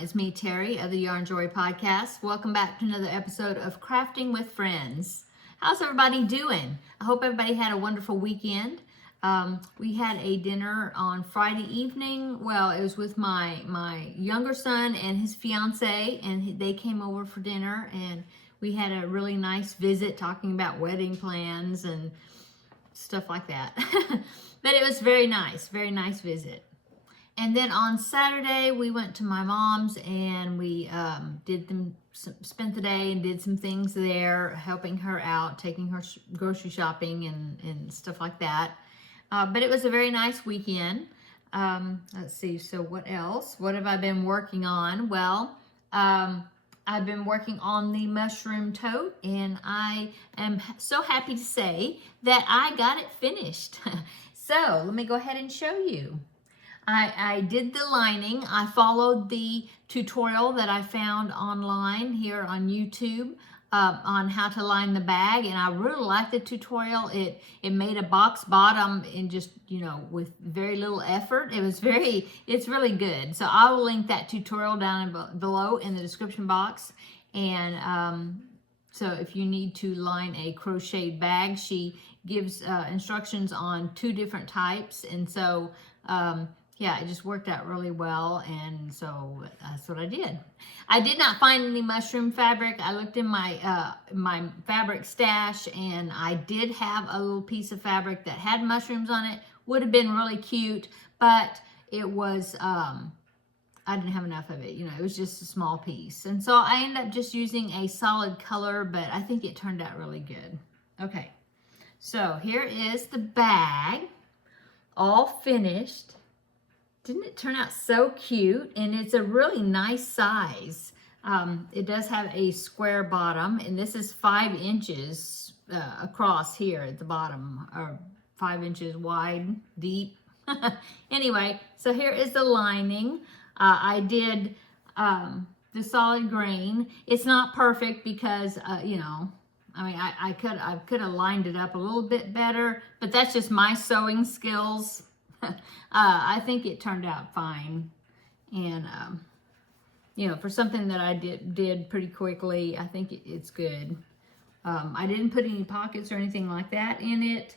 It's me, Terry, of the Yarn Joy Podcast. Welcome back to another episode of Crafting with Friends. How's everybody doing? I hope everybody had a wonderful weekend. We had a dinner on Friday evening. Well, it was with my younger son and his fiance, and they came over for dinner, and we had a really nice visit talking about wedding plans and stuff like that. But it was very nice visit. And then on Saturday, we went to my mom's and we spent the day and did some things there, helping her out, taking her grocery shopping and stuff like that. But it was a very nice weekend. Let's see, so what else? What have I been working on? Well, I've been working on the mushroom tote, and I am so happy to say that I got it finished. So let me go ahead and show you. I did the lining. I followed the tutorial that I found online here on YouTube on how to line the bag, and I really liked the tutorial. It made a box bottom in just, with very little effort. It's really good. So I will link that tutorial down below in the description box. And so if you need to line a crocheted bag, she gives instructions on 2 different types. And so yeah, it just worked out really well, and so that's what I did. I did not find any mushroom fabric. I looked in my my fabric stash, and I did have a little piece of fabric that had mushrooms on it. Would have been really cute, but it was, I didn't have enough of it. It was just a small piece. And so I ended up just using a solid color, but I think it turned out really good. Okay, so here is the bag, all finished. Didn't it turn out so cute? And it's a really nice size. It does have a square bottom, and this is 5 inches across here at the bottom, or 5 inches wide, deep. Anyway, so here is the lining. I did the solid grain. It's not perfect because, I could have lined it up a little bit better, but that's just my sewing skills. I think it turned out fine, and for something that I did pretty quickly, I think it's good. I didn't put any pockets or anything like that in it,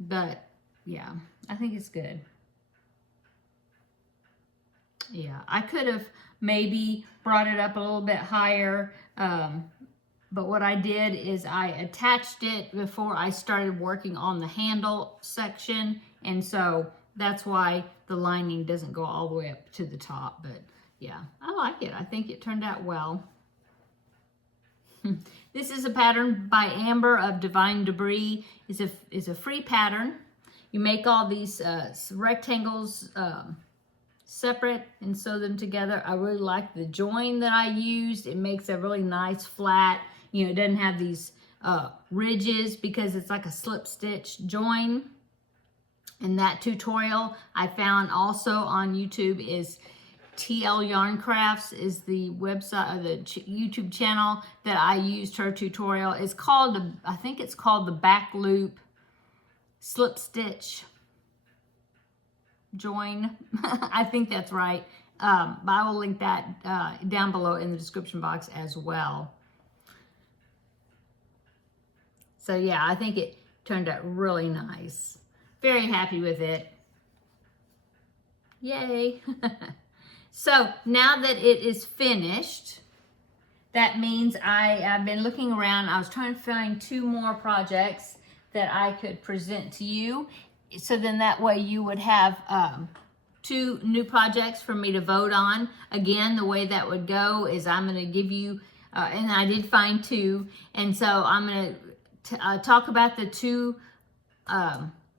but yeah, I think it's good. Yeah, I could have maybe brought it up a little bit higher, but what I did is I attached it before I started working on the handle section, and so that's why the lining doesn't go all the way up to the top. But yeah, I like it. I think it turned out well. This is a pattern by Amber of Divine Debris. It's a free pattern. You make all these rectangles separate and sew them together. I really like the join that I used. It makes a really nice flat, it doesn't have these ridges because it's like a slip stitch join. And that tutorial I found also on YouTube is TL Yarn Crafts is the website or the YouTube channel that I used her tutorial. It's called, I think it's called the back loop slip stitch join. I think that's right. But I will link that down below in the description box as well. So yeah, I think it turned out really nice. Very happy with it. Yay. So now that it is finished, that means I've been looking around. I was trying to find 2 more projects that I could present to you. So then that way you would have 2 new projects for me to vote on. Again, the way that would go is I'm going to give you, and I did find 2, and so I'm going to talk about the 2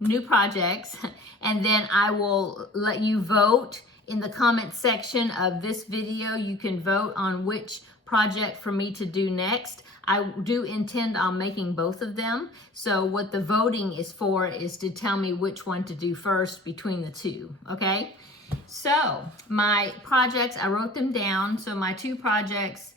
new projects, and then I will let you vote in the comment section of this video. You can vote on which project for me to do next. I do intend on making both of them. So what the voting is for is to tell me which one to do first between the 2, okay? So my projects, I wrote them down. So my 2 projects,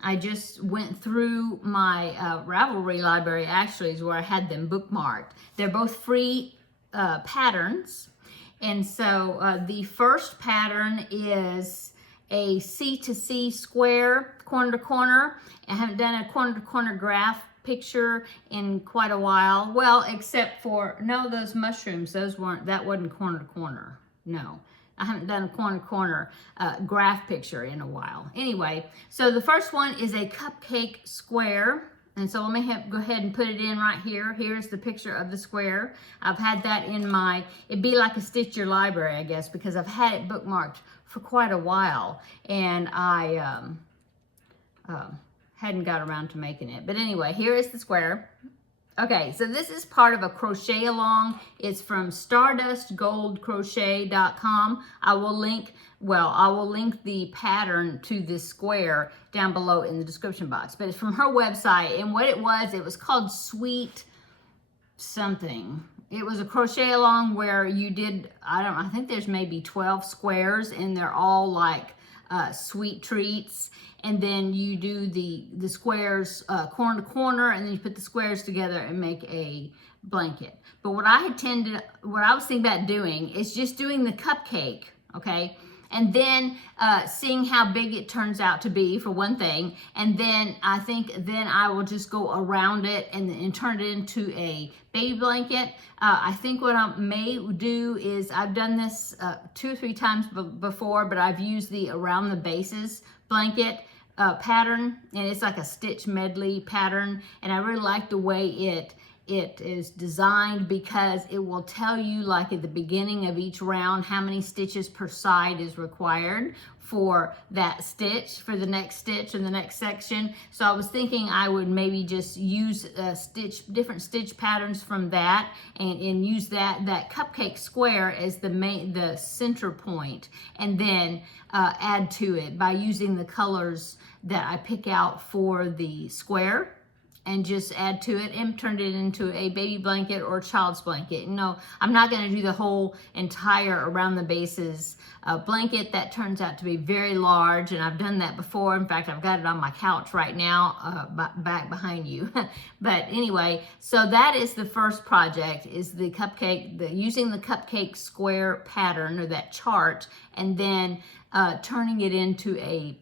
I just went through my Ravelry library, actually, is where I had them bookmarked. They're both free patterns. And so the first pattern is a C to C square, corner to corner. I haven't done a corner to corner graph picture in quite a while. Well, except for, no, those mushrooms, that wasn't corner to corner. No, I haven't done a corner to corner graph picture in a while. Anyway, so the first one is a cupcake square. And so let me go ahead and put it in right here. Here's the picture of the square. I've had that in it'd be like a Stitch Your Library, I guess, because I've had it bookmarked for quite a while. And I hadn't got around to making it. But anyway, here is the square. Okay, so this is part of a crochet along. It's from stardustgoldcrochet.com. I will link the pattern to this square down below in the description box. But it's from her website, and what it was called Sweet something. It was a crochet along where you did, I think there's maybe 12 squares, and they're all like sweet treats. And then you do the squares corner to corner, and then you put the squares together and make a blanket. But what I was thinking about doing is just doing the cupcake, okay? And then seeing how big it turns out to be, for one thing. And then I think I will just go around it and turn it into a baby blanket. I think what I may do is, I've done this 2 or 3 times before, but I've used the around the bases blanket pattern, and it's like a stitch medley pattern, and I really like the way it is designed, because it will tell you, like at the beginning of each round, how many stitches per side is required for that stitch, for the next stitch and the next section. So I was thinking I would maybe just use different stitch patterns from that, and use that cupcake square as the center point, and then add to it by using the colors that I pick out for the square, and just add to it and turn it into a baby blanket or child's blanket. No, I'm not going to do the whole entire around the bases blanket. That turns out to be very large, and I've done that before. In fact, I've got it on my couch right now, back behind you. But anyway, so that is the first project, is the cupcake, using the cupcake square pattern, or that chart, and then turning it into a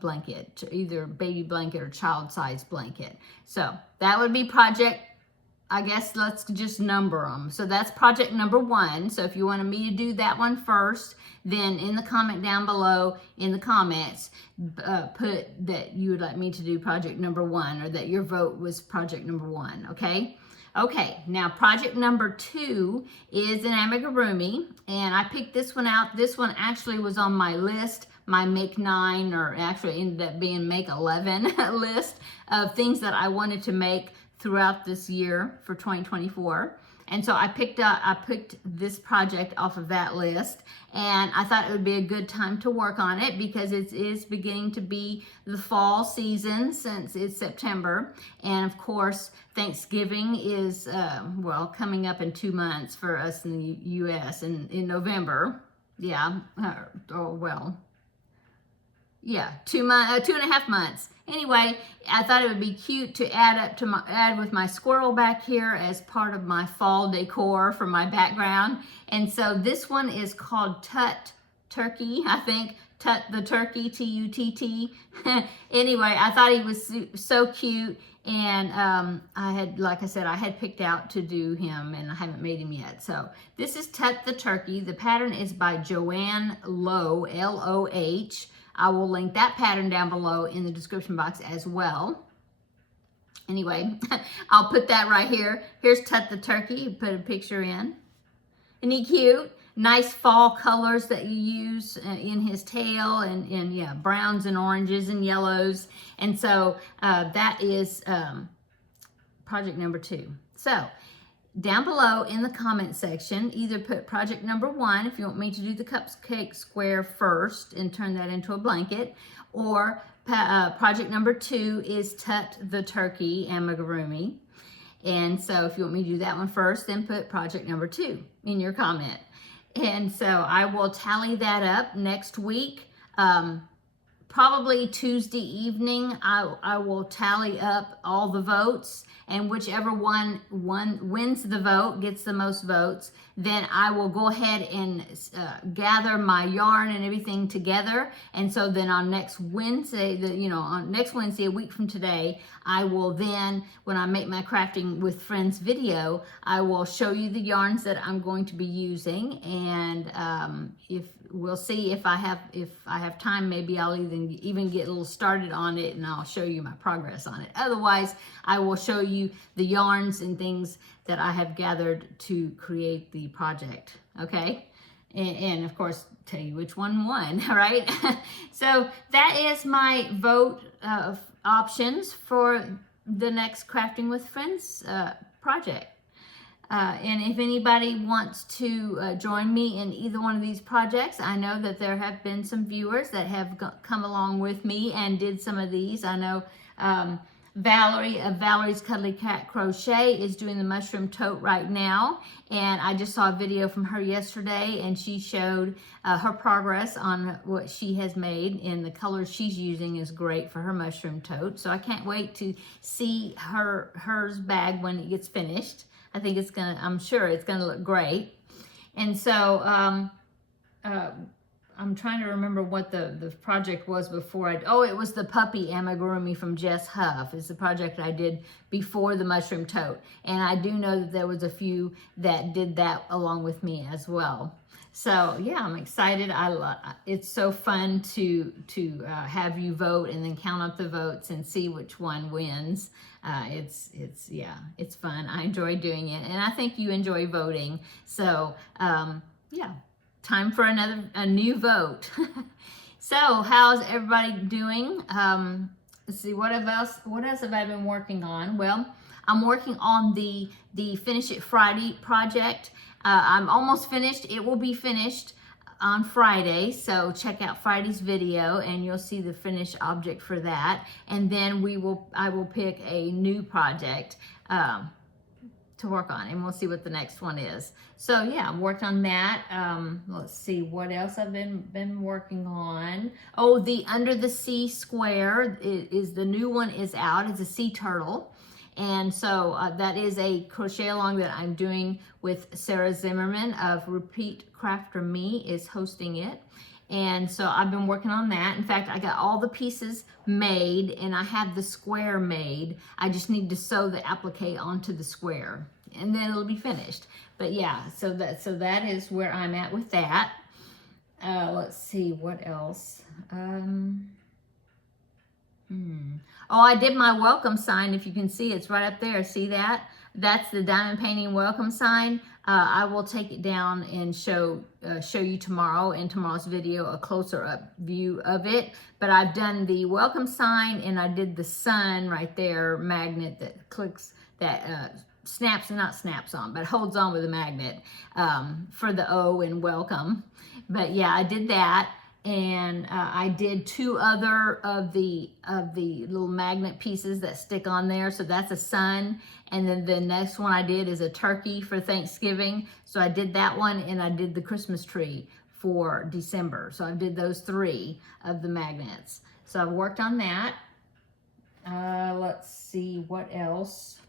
blanket, either baby blanket or child size blanket. So that would be project, I guess let's just number them. So that's project number 1. So if you wanted me to do that one first, then in the comment down below in the comments, put that you would like me to do project number 1, or that your vote was project number 1, okay? Okay, now project number 2 is an amigurumi, and I picked this one out. This one actually was on my list, my Make 9, or actually ended up being Make 11 list of things that I wanted to make throughout this year for 2024. And so I picked this project off of that list, and I thought it would be a good time to work on it, because it is beginning to be the fall season, since it's September. And of course, Thanksgiving is, coming up in 2 months for us in the U.S. and in November. Yeah, 2.5 months. Anyway, I thought it would be cute to add with my squirrel back here as part of my fall decor for my background. And so this one is called Tut Turkey, I think. Tut the Turkey, T-U-T-T. Anyway, I thought he was so cute, and I had picked out to do him, and I haven't made him yet. So this is Tut the Turkey. The pattern is by Joanne Loh, L-O-H. I will link that pattern down below in the description box as well. Anyway, I'll put that right here. Here's Tut the Turkey. Put a picture in. Isn't he cute? Nice fall colors that you use in his tail, and browns and oranges and yellows. And so that is project number 2. So down below in the comment section, either put project number 1 if you want me to do the cupcake square first and turn that into a blanket, or project number 2 is Tut the Turkey amigurumi. And so if you want me to do that one first, then put project number 2 in your comment. And so I will tally that up next week. probably Tuesday evening, I will tally up all the votes, and whichever one wins the vote, gets the most votes, then I will go ahead and gather my yarn and everything together. And so then on next Wednesday, on next Wednesday, a week from today, I will then, when I make my Crafting with Friends video, I will show you the yarns that I'm going to be using, and if we'll see if I have time, maybe I'll even get a little started on it, and I'll show you my progress on it. Otherwise, I will show you the yarns and things that I have gathered to create the project, okay? And of course, tell you which one won, all right? So that is my vote options for the next Crafting with Friends project. And if anybody wants to join me in either one of these projects, I know that there have been some viewers that have come along with me and did some of these. I know Valerie of Valerie's Cuddly Cat Crochet is doing the mushroom tote right now, and I just saw a video from her yesterday, and she showed her progress on what she has made, and the colors she's using is great for her mushroom tote. So I can't wait to see hers bag when it gets finished. I think I'm sure it's gonna look great. And so I'm trying to remember what the project was before it was the puppy amigurumi from Jess Huff. It's the project I did before the mushroom tote. And I do know that there was a few that did that along with me as well. So yeah, I'm excited. It's so fun to have you vote and then count up the votes and see which one wins. It's fun. I enjoy doing it, and I think you enjoy voting. So yeah. Time for a new vote. So how's everybody doing? Let's see, what else have I been working on? Well, I'm working on the Finish It Friday project. I'm almost finished. It will be finished on Friday, so check out Friday's video and you'll see the finished object for that. And then I will pick a new project to work on, and we'll see what the next one is. So yeah, I worked on that. Let's see what else I've been working on. Oh, the Under the Sea square is the new one is out. It's a sea turtle. And so that is a crochet along that I'm doing with Sarah Zimmerman of Repeat Crafter Me is hosting it. And so I've been working on that. In fact, I got all the pieces made and I have the square made. I just need to sew the applique onto the square and then it'll be finished. But yeah, so that is where I'm at with that. Let's see what else. Oh, I did my welcome sign. If you can see, it's right up there. See that? That's the diamond painting welcome sign. I will take it down and show you tomorrow in tomorrow's video a closer up view of it. But I've done the welcome sign and I did the sun right there magnet that clicks, that not snaps on, but holds on with a magnet for the O in welcome. But yeah, I did that. And I did 2 other of the little magnet pieces that stick on there. So that's a sun. And then the next one I did is a turkey for Thanksgiving. So I did that one, and I did the Christmas tree for December. So I did those 3 of the magnets. So I've worked on that. Let's see what else.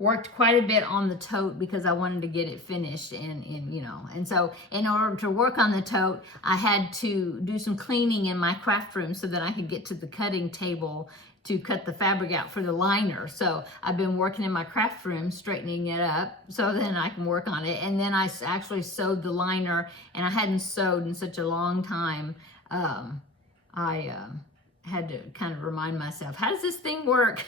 Worked quite a bit on the tote because I wanted to get it finished, and so in order to work on the tote, I had to do some cleaning in my craft room so that I could get to the cutting table to cut the fabric out for the liner. So I've been working in my craft room, straightening it up so then I can work on it. And then I actually sewed the liner, and I hadn't sewed in such a long time. I had to kind of remind myself, how does this thing work?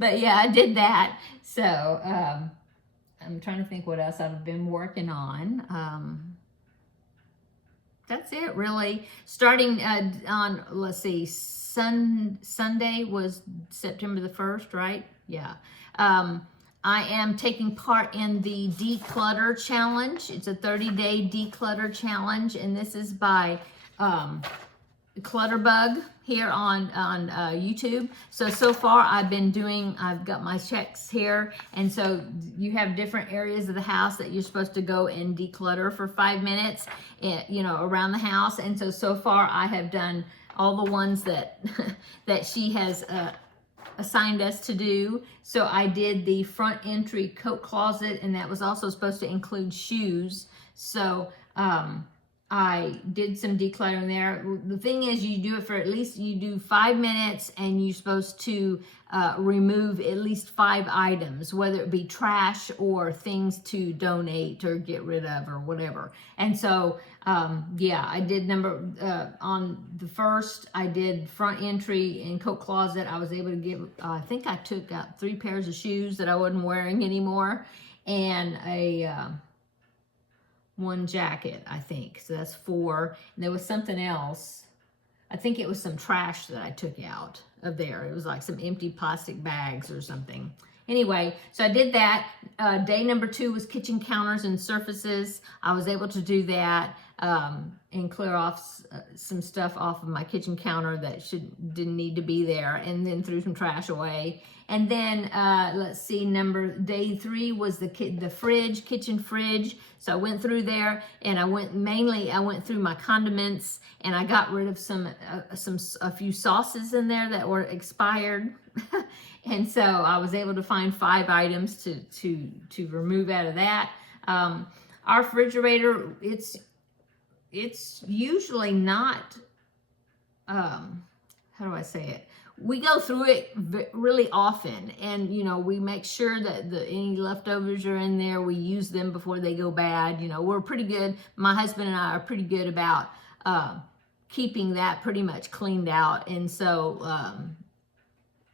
But yeah, I did that. So I'm trying to think what else I've been working on. That's it, really. Starting on, let's see, Sunday was September the 1st, right? Yeah. I am taking part in the Declutter Challenge. It's a 30-day Declutter Challenge, and this is by Clutterbug here on YouTube. So far I've got my checks here, and so you have different areas of the house that you're supposed to go and declutter for 5 minutes, around the house. And so far I have done all the ones that that she has assigned us to do. So I did the front entry coat closet, and that was also supposed to include shoes. So I did some decluttering there. The thing is, you do it for at least, you do 5 minutes, and you're supposed to remove at least 5 items, whether it be trash or things to donate or get rid of or whatever. And so, yeah, I did on the first, I did front entry and coat closet. I was able to give, I think I took out 3 pairs of shoes that I wasn't wearing anymore, and one jacket, I think. So that's 4. And there was something else. I think it was some trash that I took out of there. It was like some empty plastic bags or something. Anyway, so I did that. Day number 2 was kitchen counters and surfaces. I was able to do that and clear off some stuff off of my kitchen counter that didn't need to be there, and then threw some trash away. And then let's see, day 3 was the kitchen fridge. So I went through there, and I went through my condiments, and I got rid of a few sauces in there that were expired. And so I was able to find 5 items to remove out of that. Our refrigerator, it's usually not, how do I say it? We go through it really often, and we make sure that any leftovers are in there. We use them before they go bad. We're pretty good. My husband and I are pretty good about keeping that pretty much cleaned out. And so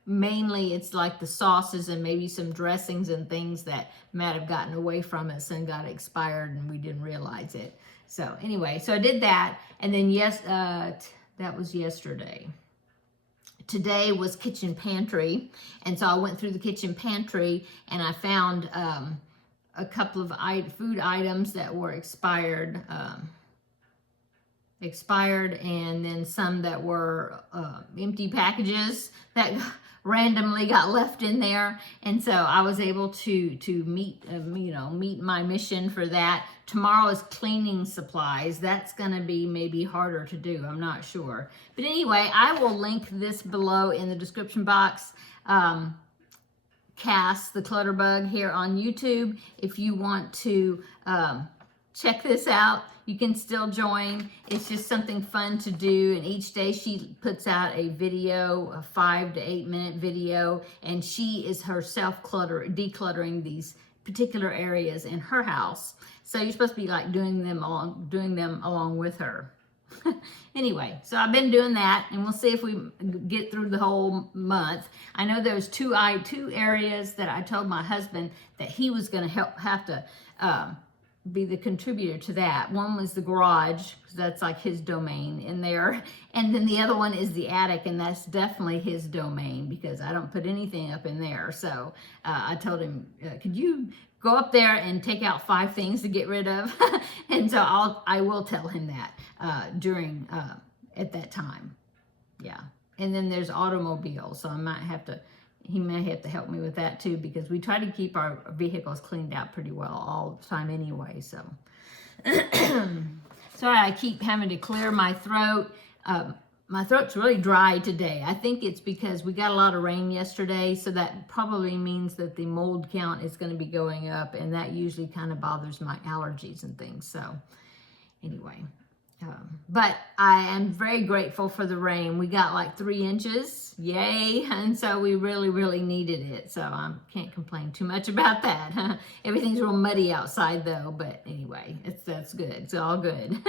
mainly it's like the sauces and maybe some dressings and things that might have gotten away from us and got expired and we didn't realize it. So anyway, so I did that, and then that was yesterday. Today was kitchen pantry, and so I went through the kitchen pantry, and I found a couple of food items that were expired, and then some that were empty packages that randomly got left in there. And so I was able to meet my mission for that. Tomorrow is cleaning supplies. That's going to be maybe harder to do. I'm not sure. But anyway, I will link this below in the description box. Cass, the Clutterbug, here on YouTube. If you want to check this out, you can still join. It's just something fun to do, and each day she puts out a video, a 5 to 8 minute video, and she is herself decluttering these particular areas in her house. So you're supposed to be like doing them along with her. Anyway, so I've been doing that, and we'll see if we get through the whole month. I know there's two areas that I told my husband that he was going to have to be the contributor to that. One was the garage, because that's like his domain in there, and then the other one is the attic, and that's definitely his domain because I don't put anything up in there. So I told him, could you go up there and take out 5 things to get rid of? And so I will tell him that at that time. Yeah. And then there's automobiles, so he may have to help me with that too, because we try to keep our vehicles cleaned out pretty well all the time anyway. So sorry, I keep having to clear my throat. My throat's really dry today. I think it's because we got a lot of rain yesterday, so that probably means that the mold count is going to be going up, and that usually kind of bothers my allergies and things. So anyway, but I am very grateful for the rain. We got like 3 inches, yay, and so we really, really needed it. So I can't complain too much about that. Everything's real muddy outside though, but anyway, that's good. It's all good.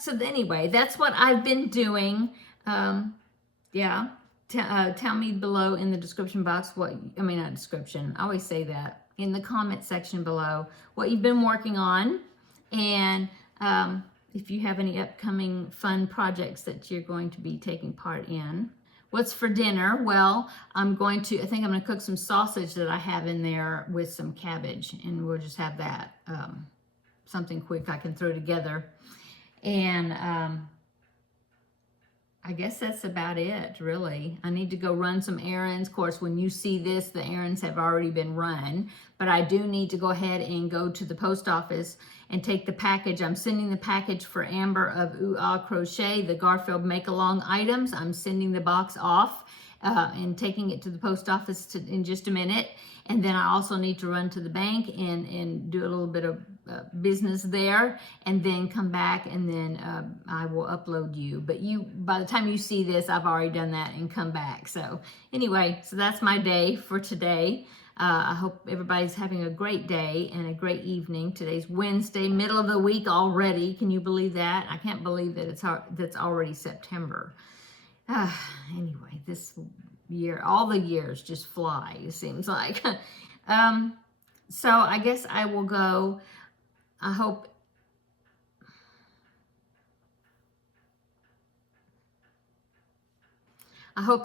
So anyway, that's what I've been doing. Yeah, tell me below in the description box not description, I always say that, in the comment section below, what you've been working on, and if you have any upcoming fun projects that you're going to be taking part in. What's for dinner? Well, I think I'm going to cook some sausage that I have in there with some cabbage, and we'll just have that, something quick I can throw together. And I guess that's about it, really. I need to go run some errands. Of course, when you see this, the errands have already been run. But I do need to go ahead and go to the post office and take the package. I'm sending the package for Amber of Ooh Ah Crochet, the Garfield Make-Along items. I'm sending the box off and taking it to the post office in just a minute. And then I also need to run to the bank and do a little bit of business there, and then come back, and then I will upload you. But by the time you see this, I've already done that and come back. So anyway, so that's my day for today. I hope everybody's having a great day and a great evening. Today's Wednesday, middle of the week already. Can you believe that? I can't believe that that's already September. Anyway, this year, all the years just fly, it seems like. So I guess I will go. I hope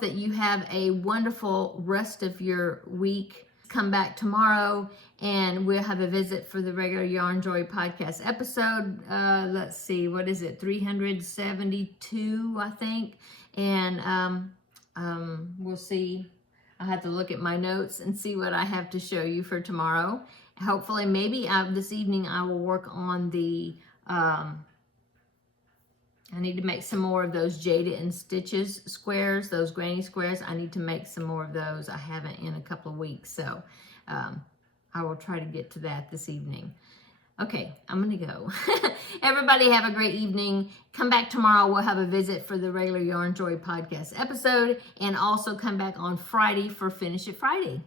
that you have a wonderful rest of your week. Come back tomorrow and we'll have a visit for the regular Yarn Joy podcast episode. Let's see, what is it? 372, I think. And we'll see. I'll have to look at my notes and see what I have to show you for tomorrow. Hopefully, maybe this evening I will work on the, I need to make some more of those Jada and Stitches squares, those granny squares. I need to make some more of those. I haven't in a couple of weeks, so I will try to get to that this evening. Okay, I'm going to go. Everybody have a great evening. Come back tomorrow. We'll have a visit for the regular Yarn Joy podcast episode, and also come back on Friday for Finish It Friday.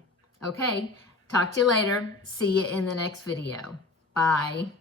Okay, talk to you later. See you in the next video. Bye.